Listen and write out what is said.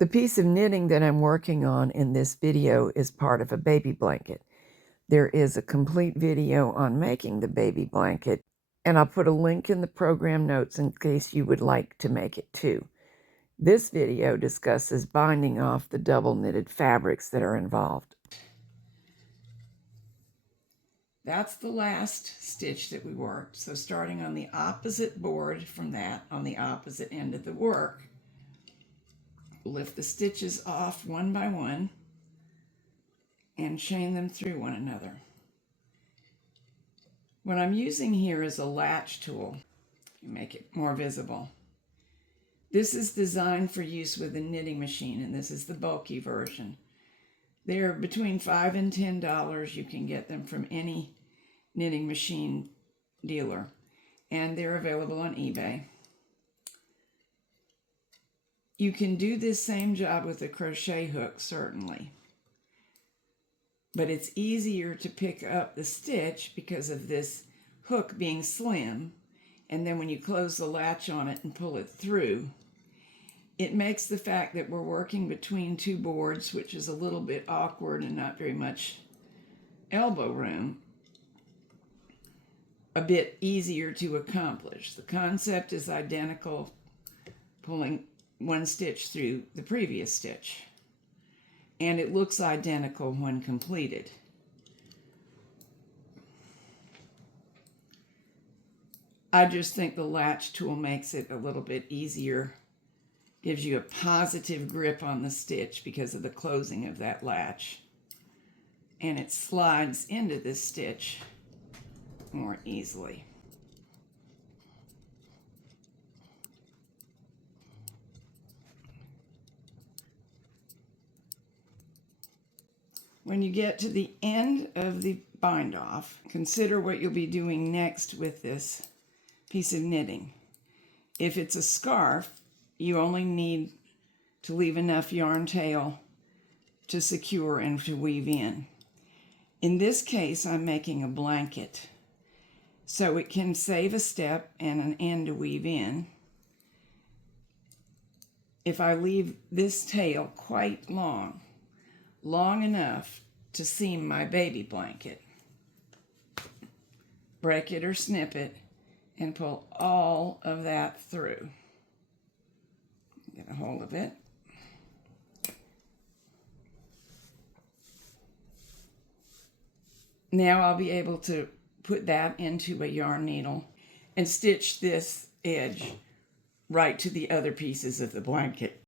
The piece of knitting that I'm working on in this video is part of a baby blanket. There is a complete video on making the baby blanket, and I'll put a link in the program notes in case you would like to make it too. This video discusses binding off the double knitted fabrics that are involved. That's the last stitch that we worked. So starting on the opposite board from that, on the opposite end of the work, lift the stitches off one by one and chain them through one another. What I'm using here is a latch tool to make it more visible. This is designed for use with a knitting machine, and this is the bulky version. They're between $5 and $10. You can get them from any knitting machine dealer, and they're available on eBay. You can do this same job with a crochet hook, certainly, but it's easier to pick up the stitch because of this hook being slim, and then when you close the latch on it and pull it through, it makes the fact that we're working between two boards, which is a little bit awkward and not very much elbow room, a bit easier to accomplish. The concept is identical, pulling one stitch through the previous stitch, and it looks identical when completed. I just think the latch tool makes it a little bit easier, gives you a positive grip on the stitch because of the closing of that latch, and it slides into this stitch more easily. When you get to the end of the bind off, consider what you'll be doing next with this piece of knitting. If it's a scarf, you only need to leave enough yarn tail to secure and to weave in. In this case, I'm making a blanket, so it can save a step and an end to weave in. If I leave this tail quite long enough to seam my baby blanket, break it or snip it and pull all of that through. Get a hold of it. Now I'll be able to put that into a yarn needle and stitch this edge right to the other pieces of the blanket.